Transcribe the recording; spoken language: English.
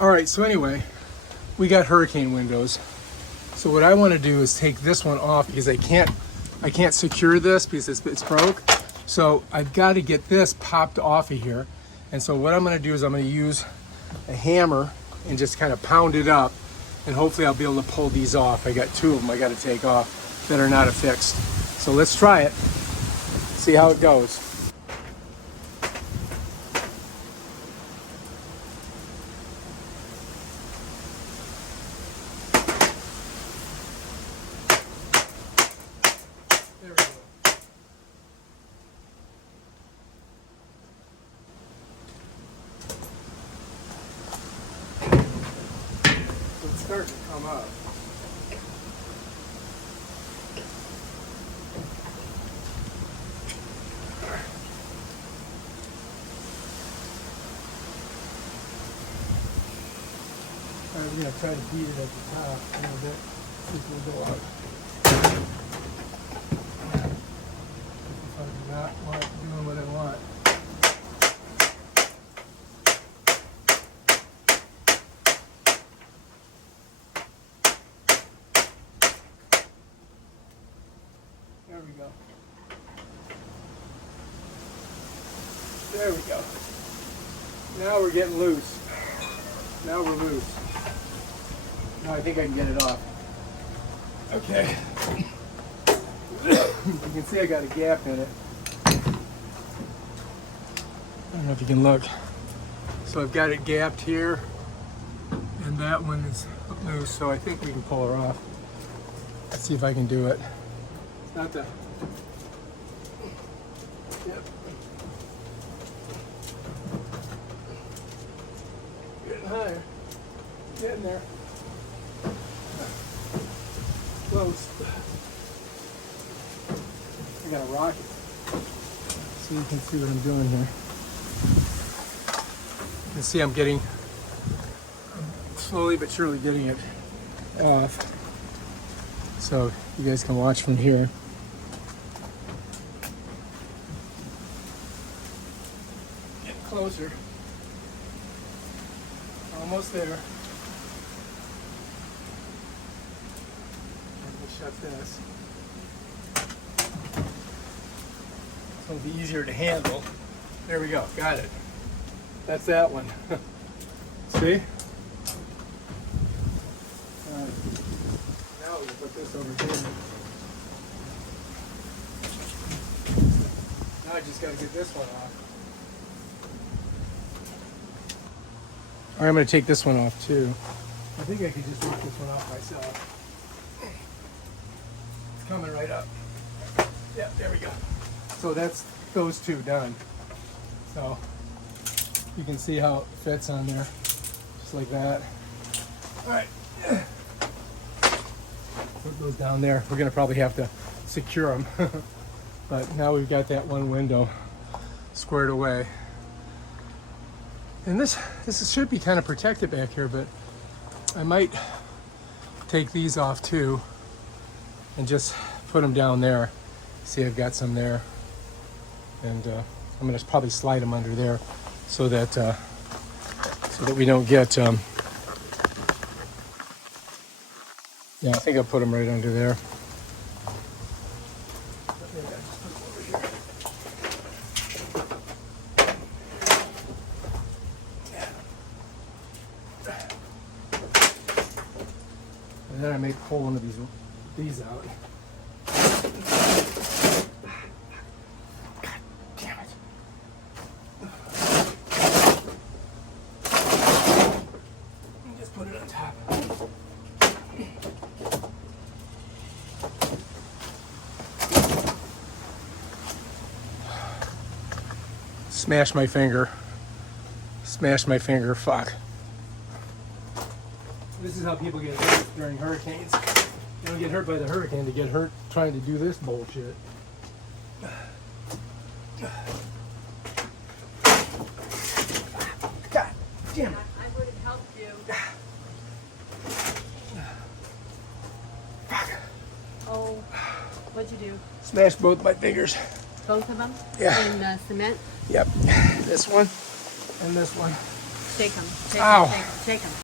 All right, so anyway, we got hurricane windows. So what I want to do is take this one off because I can't secure this because it's broke. So I've got to get this popped off of here. And so what I'm going to do is I'm going to use a hammer and just kind of pound it up, and hopefully I'll be able to pull these off. I got two of them I got to take off that are not affixed. So let's try it, see how it goes. There we go. It's starting to come up. I'm going to try to beat it at the top a little bit. See if it'll go out. If I do not want it doing what I want. There we go. There we go. Now we're getting loose. Now we're loose. Now I think I can get it off. Okay. You can see I got a gap in it. I don't know if you can look. So I've got it gapped here, and that one is loose, so I think we can pull her off. Let's see if I can do it. It's not the... Yep. Getting higher. Getting there. Close. I got a rocket. So you can see what I'm doing here. You can see I'm slowly but surely getting it off. So you guys can watch from here. Getting closer. Almost there. Let me shut this. So it'll be easier to handle. There we go, got it. That's that one. See? Now we can put this over here. Now I just got to get this one off. All right, I'm going to take this one off too. I think I could just take this one off myself. It's coming right up. Yeah, there we go. So that's those two done. So you can see how it fits on there, just like that. All right. Put those down there. We're going to probably have to secure them. But now we've got that one window squared away. And this should be kind of protected back here, but I might take these off too and just put them down there. See, I've got some there, and I'm going to probably slide them under there so that we don't get. Yeah, I think I'll put them right under there. And then I may pull one of these out. God damn it. Just put it on top. Smash my finger. Smash my finger, fuck. This is how people get hurt during hurricanes. They don't get hurt by the hurricane, they get hurt trying to do this bullshit. God damn it. I would have helped you. Fuck. Oh, what'd you do? Smash both my fingers. Both of them? Yeah. In cement? Yep. This one and this one. Take them. Ow. Take them.